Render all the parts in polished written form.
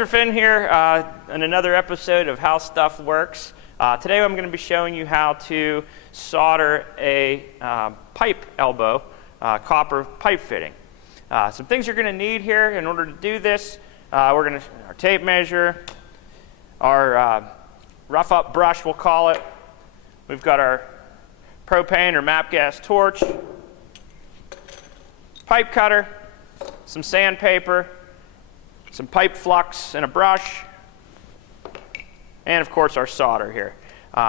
Mr. Finn here in another episode of How Stuff Works. Today I'm going to be showing you how to solder a pipe elbow, copper pipe fitting. Some things you're going to need here in order to do this. We're going to our tape measure, our rough up brush we'll call it. We've got our propane or MAP gas torch, pipe cutter, some sandpaper, some pipe flux and a brush, and of course our solder here.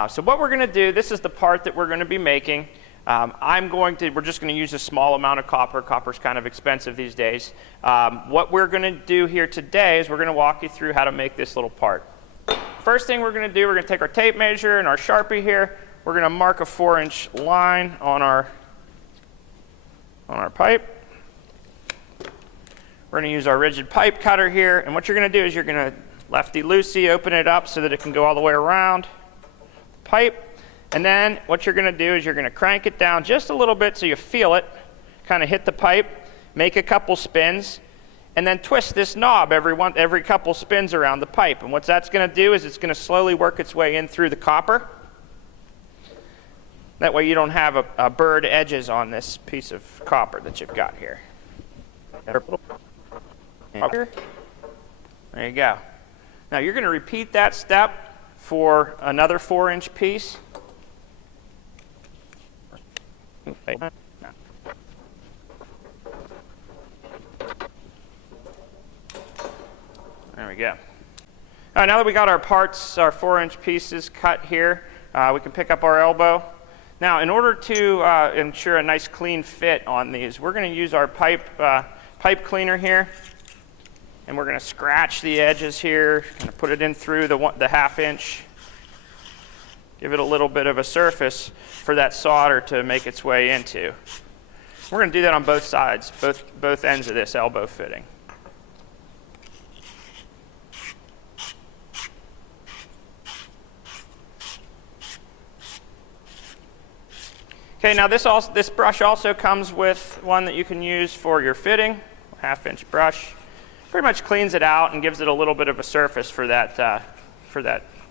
So what we're going to do, this is the part that we're going to be making. We're just going to use a small amount of copper. Copper's kind of expensive these days. What we're going to do here today is we're going to walk you through how to make this little part. First thing we're going to do, we're going to take our tape measure and our Sharpie here. We're going to mark a 4-inch line on our pipe. We're going to use our rigid pipe cutter here, and what you're going to do is you're going to lefty-loosey open it up so that it can go all the way around the pipe. And then what you're going to do is you're going to crank it down just a little bit so you feel it, kind of hit the pipe, make a couple spins, and then twist this knob every couple spins around the pipe. And what that's going to do is it's going to slowly work its way in through the copper. That way you don't have a burred edges on this piece of copper that you've got here. There you go. Now you're going to repeat that step for another 4-inch piece. There we go. All right, now that we got our parts, our 4-inch pieces cut here, we can pick up our elbow. Now, in order to ensure a nice clean fit on these, we're going to use our pipe cleaner here, and we're going to scratch the edges here, kind of put it in through the 1/2 inch, give it a little bit of a surface for that solder to make its way into. We're going to do that on both sides, both ends of this elbow fitting. Okay, now this brush also comes with one that you can use for your fitting, a 1/2 inch brush. Pretty much cleans it out and gives it a little bit of a surface for that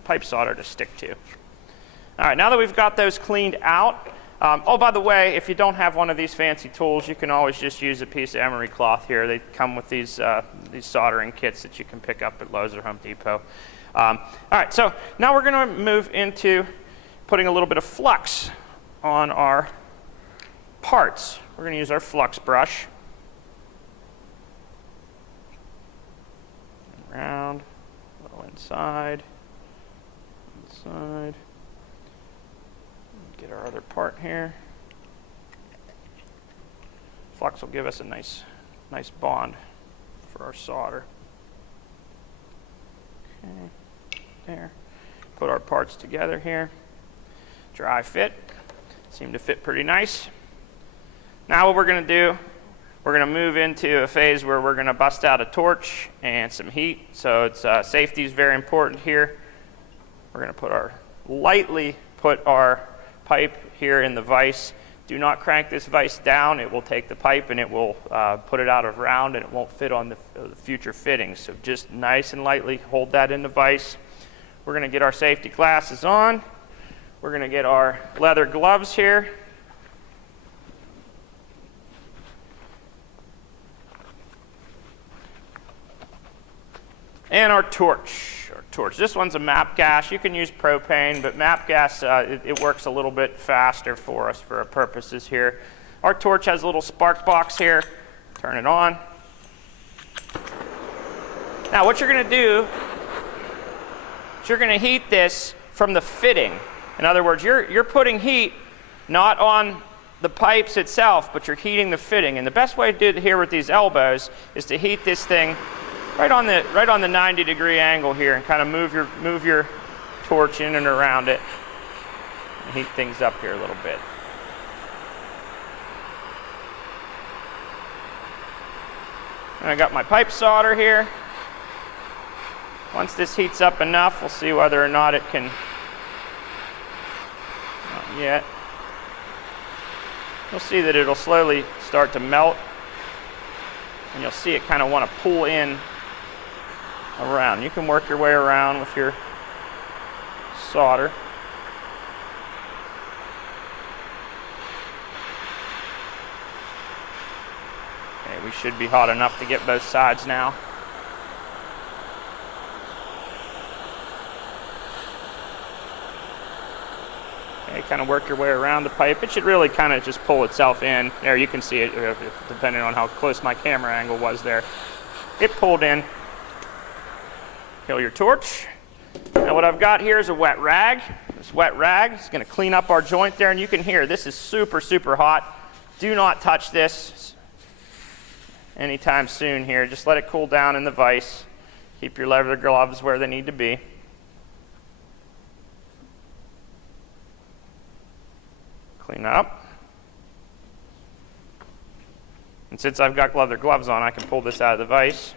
pipe solder to stick to. All right, now that we've got those cleaned out, oh, by the way, if you don't have one of these fancy tools, you can always just use a piece of emery cloth here. They come with these soldering kits that you can pick up at Lowe's or Home Depot. All right, so now we're going to move into putting a little bit of flux on our parts. We're going to use our flux brush. Around, a little inside. Get our other part here. Flux will give us a nice bond for our solder. Okay, there. Put our parts together here. Dry fit. Seem to fit pretty nice. Now what we're going to do, we're going to move into a phase where we're going to bust out a torch and some heat. So safety is very important here. We're going to lightly put our pipe here in the vise. Do not crank this vise down. It will take the pipe and it will put it out of round, and it won't fit on the future fittings. So just nice and lightly hold that in the vise. We're going to get our safety glasses on. We're going to get our leather gloves here. And our torch. This one's a MAP gas. You can use propane, but MAP gas, it works a little bit faster for us for our purposes here. Our torch has a little spark box here. Turn it on. Now what you're going to do is you're going to heat this from the fitting. In other words, you're putting heat not on the pipes itself, but you're heating the fitting. And the best way to do it here with these elbows is to heat this thing right on the 90-degree angle here, and kind of move your torch in and around it, and heat things up here a little bit. And I got my pipe solder here. Once this heats up enough, we'll see whether or not it can. Not yet. You'll see that it'll slowly start to melt, and you'll see it kind of want to pull in around. You can work your way around with your solder. Okay, we should be hot enough to get both sides now. Okay, kind of work your way around the pipe. It should really kind of just pull itself in. There, you can see it, depending on how close my camera angle was there. It pulled in. Fill your torch. Now what I've got here is a wet rag. This wet rag is going to clean up our joint there, and you can hear this is super, super hot. Do not touch this anytime soon here. Just let it cool down in the vise. Keep your leather gloves where they need to be. Clean up. And since I've got leather gloves on, I can pull this out of the vise.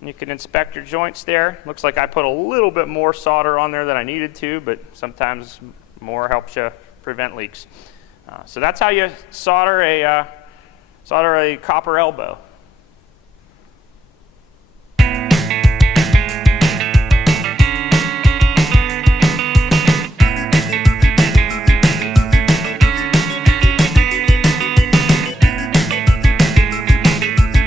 And you can inspect your joints there. Looks like I put a little bit more solder on there than I needed to, but sometimes more helps you prevent leaks. So that's how you solder a copper elbow.